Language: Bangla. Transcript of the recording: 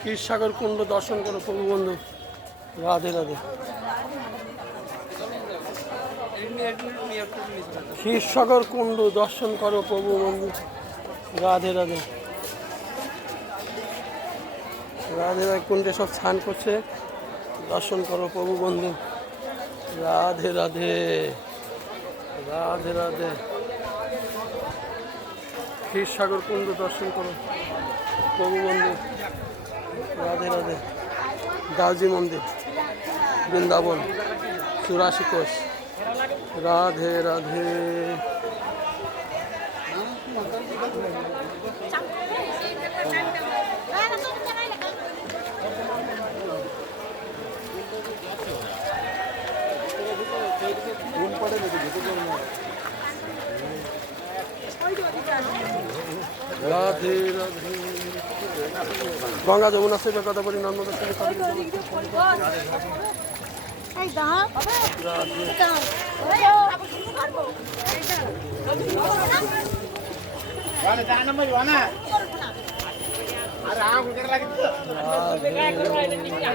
ক্ষীরসাগর কুণ্ড দর্শন করো প্রভু বন্ধু। রাধে রাধে। ক্ষীরসাগর কুণ্ড দর্শন করো প্রভু বন্ধু। রাধে রাধে। রাধে রাধে। কুণ্ডে সব স্নান করছে, দর্শন করো প্রভু বন্ধু। রাধে রাধে। রাধে রাধে। ক্ষীরসাগর কুণ্ড দর্শন করো প্রভু বন্ধু। রাধে রাধে। দাসজি মন্দির, বৃন্দাবন, 84 কোষ। রাধে রাধে। রাধে রাধে। গঙ্গা যমুনা সেবা কথা বলি, নর্মদা সেবা